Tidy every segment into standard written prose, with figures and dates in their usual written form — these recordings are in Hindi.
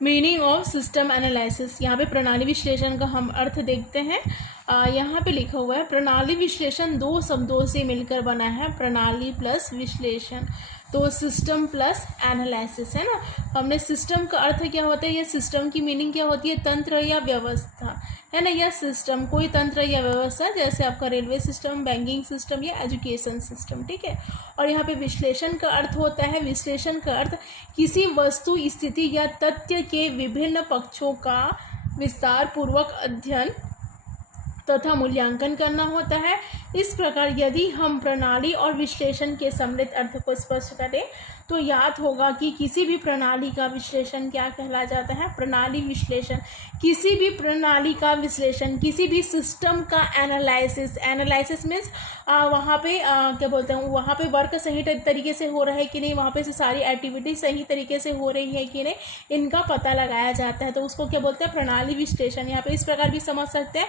Meaning of system analysis. यहाँ पे प्रणाली विश्लेषण का हम अर्थ देखते हैं। यहाँ पे लिखा हुआ है प्रणाली विश्लेषण दो शब्दों से मिलकर बना है, प्रणाली प्लस विश्लेषण, तो सिस्टम प्लस एनालिसिस है ना। हमने सिस्टम का अर्थ क्या होता है, या सिस्टम की मीनिंग क्या होती है, तंत्र या व्यवस्था है ना। या सिस्टम कोई तंत्र या व्यवस्था, जैसे आपका रेलवे सिस्टम, बैंकिंग सिस्टम या एजुकेशन सिस्टम, ठीक है। और यहाँ पे विश्लेषण का अर्थ होता है, विश्लेषण का अर्थ किसी वस्तु, स्थिति या तथ्य के विभिन्न पक्षों का विस्तार पूर्वक अध्ययन तथा मूल्यांकन करना होता है। इस प्रकार यदि हम प्रणाली और विश्लेषण के सम्मिलित अर्थ को स्पष्ट करें तो याद होगा कि किसी भी प्रणाली का विश्लेषण क्या कहला जाता है, प्रणाली विश्लेषण। किसी भी प्रणाली का विश्लेषण, किसी भी सिस्टम का एनालिसिस, एनालिसिस मीन्स वहाँ पे क्या बोलते हैं, वहाँ पे वर्क सही तरीके से हो रहा है कि नहीं, वहाँ पे से सारी एक्टिविटी सही तरीके से हो रही है कि नहीं, इनका पता लगाया जाता है, तो उसको क्या बोलते हैं, प्रणाली विश्लेषण। यहाँ पे इस प्रकार भी समझ सकते हैं,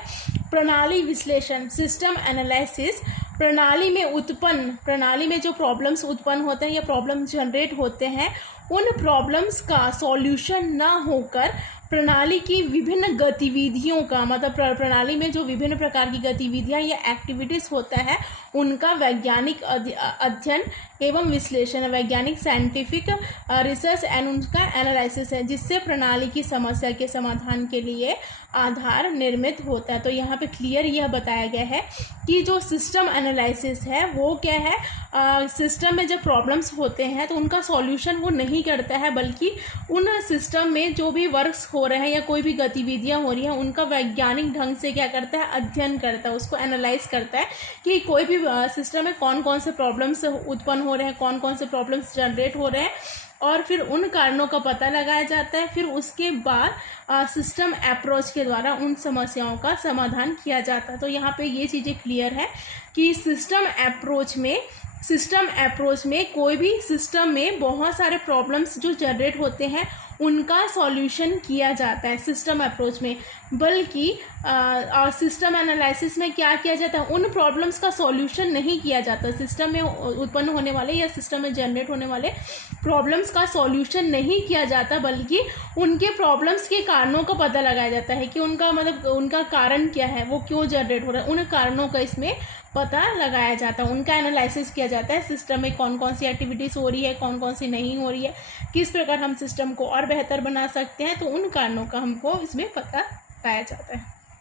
प्रणाली विश्लेषण, सिस्टम एनालिसिस, प्रणाली में जो प्रॉब्लम्स उत्पन्न होते हैं या प्रॉब्लम जनरेट होते हैं, उन प्रॉब्लम्स का सॉल्यूशन ना होकर प्रणाली की विभिन्न गतिविधियों का, मतलब प्रणाली में जो विभिन्न प्रकार की गतिविधियां या एक्टिविटीज़ होता है उनका वैज्ञानिक अध्ययन एवं विश्लेषण, वैज्ञानिक साइंटिफिक रिसर्च एंड उनका एनालिसिस है, जिससे प्रणाली की समस्या के समाधान के लिए आधार निर्मित होता है। तो यहाँ पे क्लियर यह बताया गया है कि जो सिस्टम एनालिसिस है वो क्या है, सिस्टम में जब प्रॉब्लम्स होते हैं तो उनका सॉल्यूशन वो नहीं करता है, बल्कि उन सिस्टम में जो भी वर्क्स हो रहे हैं या कोई भी गतिविधियां हो रही हैं उनका वैज्ञानिक ढंग से क्या करता है, अध्ययन करता है, उसको एनालाइज करता है कि कोई भी सिस्टम में कौन कौन से प्रॉब्लम्स उत्पन्न हो रहे हैं, कौन कौन से प्रॉब्लम्स जनरेट हो रहे हैं, और फिर उन कारणों का पता लगाया जाता है। फिर उसके बाद सिस्टम अप्रोच के द्वारा उन समस्याओं का समाधान किया जाता है। तो यहाँ पे ये चीज़ें क्लियर है कि सिस्टम अप्रोच में कोई भी सिस्टम में बहुत सारे प्रॉब्लम्स जो जनरेट होते हैं उनका सॉल्यूशन किया जाता है सिस्टम अप्रोच में, बल्कि सिस्टम एनालिसिस में क्या किया जाता है, उन प्रॉब्लम्स का सॉल्यूशन नहीं किया जाता। सिस्टम में उत्पन्न होने वाले या सिस्टम में जनरेट होने वाले प्रॉब्लम्स का सॉल्यूशन नहीं किया जाता, बल्कि उनके प्रॉब्लम्स के कारणों का पता लगाया जाता है कि उनका मतलब उनका कारण क्या है, वो क्यों जनरेट हो रहा है, उन कारणों का इसमें पता लगाया जाता है, उनका एनालिसिस किया जाता है। सिस्टम में कौन कौन सी एक्टिविटीज़ हो रही है, कौन कौन सी नहीं हो रही है, किस प्रकार हम सिस्टम को और बेहतर बना सकते हैं, तो उन कारणों का हमको इसमें पता लगाया जाता है।